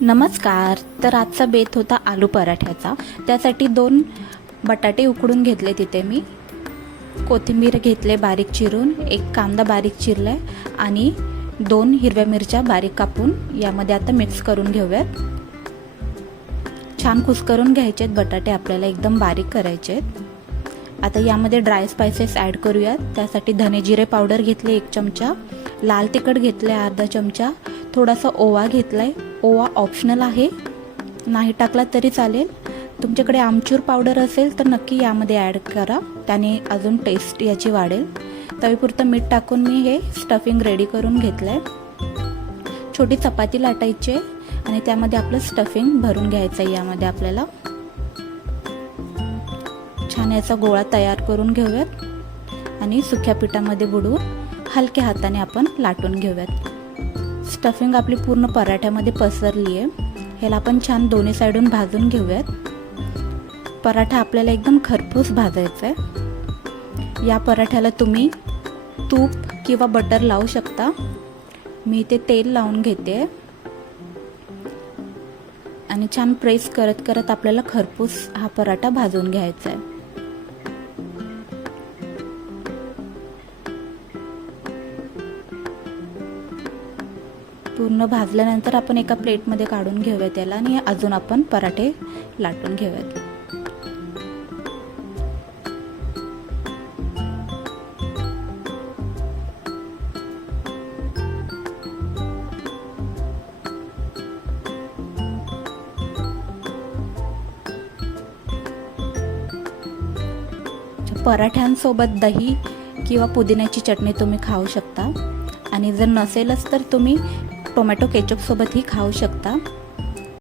नमस्कार. तर आजचा बेत होता आलू पराठ्याचा. त्यासाठी 2 बटाटे उकडून घेतले. तिथे मी कोथिंबीर घेतले बारीक चिरून, 1 कांदा बारीक चिरलाय आणि 2 हिरव्या मिरच्या बारीक कापून यामध्ये आता मिक्स करून घेऊयात. छान कुस्करून घ्यायचे आहेत बटाटे, आपल्याला एकदम बारीक करायचे आहेत. आता यामध्ये ड्राय स्पाइसेस ॲड करूयात. त्यासाठी धने जिरे पावडर घेतले 1 चमचा, लाल तिखट घेतले अर्धा चमचा, थोडासा ओवा घेतलाय. ओवा ऑप्शनल आहे, नाही टाकला तरी चालेल. तुमच्याकडे आमचूर पावडर असेल तर नक्की यामध्ये ॲड करा, त्याने अजून टेस्ट याची वाढेल. चवीपुरतं मीठ टाकून मी हे स्टफिंग रेडी करून घेतलंय. छोटी चपाती लाटायची आणि त्यामध्ये आपलं स्टफिंग भरून घ्यायचं आहे. यामध्ये आपल्याला छान याचा गोळा तयार करून घेऊयात आणि सुक्या पिठामध्ये बुडवून हलक्या हाताने आपण लाटून घेऊयात. स्टफिंग आपली पूर्ण पराठ्यामध्ये पसरली आहे. ह्याला आपण छान दोन्ही साईडून भाजून घेऊयात. पराठा आपल्याला एकदम खरपूस भाजायचा आहे. या पराठ्याला तुम्ही तूप किंवा बटर लावू शकता. मी ते तेल लावून घेते आणि छान प्रेस करत करत आपल्याला खरपूस हा पराठा भाजून घ्यायचा आहे. पूर्ण भाजल्यानंतर आपण एका प्लेटमध्ये काढून घेऊया त्याला आणि अजून आपण पराठे लाटून घेऊयात. पराठ्यांसोबत दही किंवा पुदिन्याची चटणी तुम्ही खाऊ शकता आणि जर नसेलच तर तुम्ही टोमॅटो केचपसोबतही खाऊ शकता.